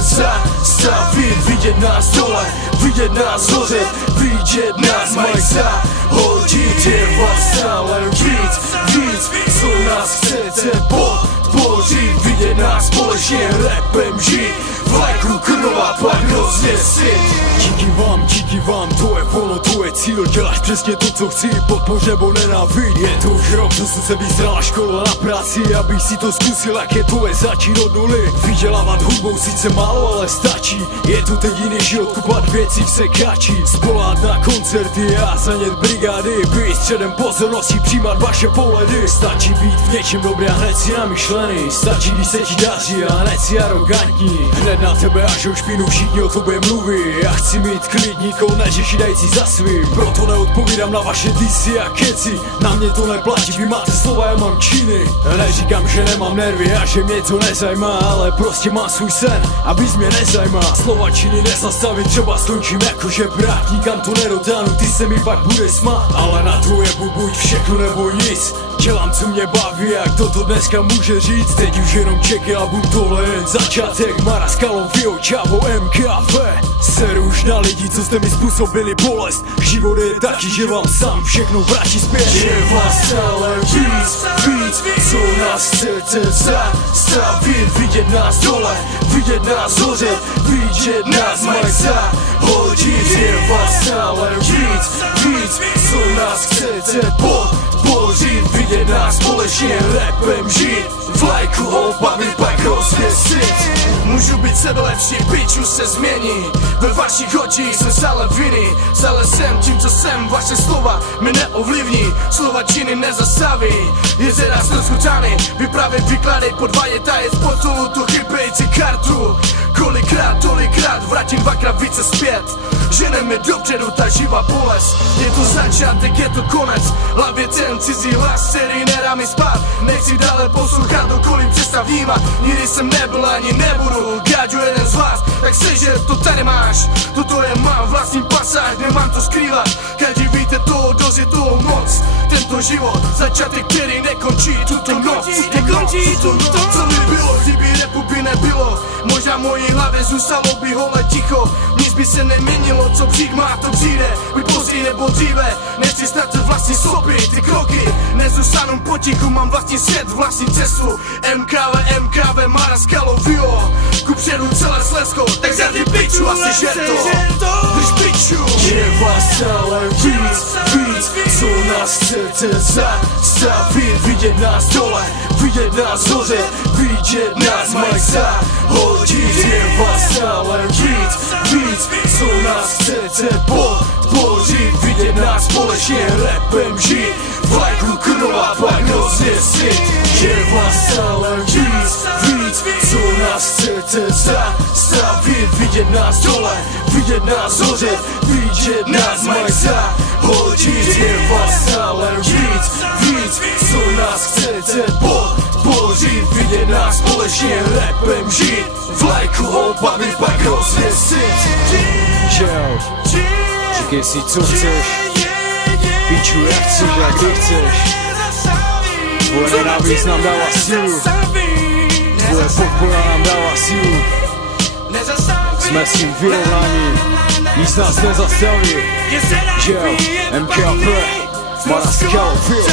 zastavit, vidět nás dole, vidět nás hořet, vidět nás mají zahodit. Je vás stále víc, co nás chcete podpořit, vidět nás společně rapem žít, vlajku krnová pak rozvěsit. Díky vám, to je ono, to je cíl, děláš přesně to, co chci, podpoř nebo nenávid. Je to už rok, co jsem se vyzrala škola na práci, abych si to zkusil, jaké to je začít od nuly. Vydělávat hudbou sice málo, ale stačí, je to ten jiný život, kupat věci v sekači, spolat na koncerty a zanět brigády, být středem pozornosti, přijímat vaše pohledy. Stačí být v něčem dobrý a hned si namyšlený, stačí, když se ti daří a hned si arrogantní. Hned na tebe až o špínu všichni o tobě mluví, já chci mít klid, nikoho neřešidající za svým. Proto neodpovídám na vaše disy a keci, na mě to neplatí, vy máte slova, já mám činy. Neříkám, že nemám nervy a že mě to nezajímá, ale prostě mám svůj sen a víc mě nezajímá. Slova činy nezastavit, třeba skončím jakože brát, nikam to nedotáhnu, ty se mi pak bude smát. Ale na to je buď všechno nebo nic, dělám co mě baví a kdo to dneska může říct. Teď už jenom čeky a buď tohle jen začátek, Mara Skalou, Vio, Čavo, MKV. Seru už na lidi, co jste mi způsobili bolest, život je taky, že vám sám všechno vrátí zpět. Je vás stále víc, co nás chcete zastavit, vidět nás dole, vidět nás hořet, vidět nás mají zahodit. Je vás stále víc, co nás chcete podpořit, vidět nás společně rapem žít, vlajku obavy pak rozvěsit. Můžu být sebelepší, piču se změní, ve vašich očích jsem stále vinný, stále jsem tím, co jsem, vaše slova mě neovlivní, slova činy nezastaví, jezera stroskotány, vypravit výklady, podvádět tajec pod tu chybějící kartu. Kolikrát, tolikrát, vrátím dvakrát více zpět, ženeme dopředu ta živá bolest. Je to začátek, je to konec, hlavě ten cizí hlas, který nedá mi spát. Nechci dále poslouchat, okolí přestav vnímat, nikdy jsem nebyl ani nebudu, gáďu jeden z vás, tak se, že to tady máš. Toto je mám vlastní pasáž, nemám to skrývat, každý víte to, dost je toho moc. Tento život, začátek, který nekončí tuto noc. Nekončí tuto noc. Co mi bylo, kdyby repu by nebylo, možná mojí hlavě zůstalo by holé ticho, nic by se neměnilo, co přijít má, to přijde, buď později nebo dříve. Nechci ztratit vlastní stopy, ty kroky nezůstanou potichu, mám vlastní svět, vlastní cestu. MKV, Mara Skalou, Vio, kupředu celé Slezsko, tak za ty piču asi žer to, drž piču. Je vás stále víc, co nás chcete zastavit, vidět nás dole, vidět nás hořet, vidět nás mají zahodit. Je vás stále víc, co nás chcete podpořit, vidět nás společně rapem žít, vlajku krnová pak rozvěsit. Je vás stále víc, co nás chcete zastavit, vidět nás dole, vidět nás hořet, vidět nás mají zahodit. Je vás stále víc, co nás chcete podpořit, vidět nás společně rapem žít, vlajku obavy pak rozvěsit. Čau, říkej si co chceš, piču jak chceš a kdy chceš. Tvoje nenávist nám dává sílu, tvoje podpora nám dává sílu. Jsme s tím vyrovnaní, nic nás nezastaví. Čau, MKV, Mara Skalou, Vio.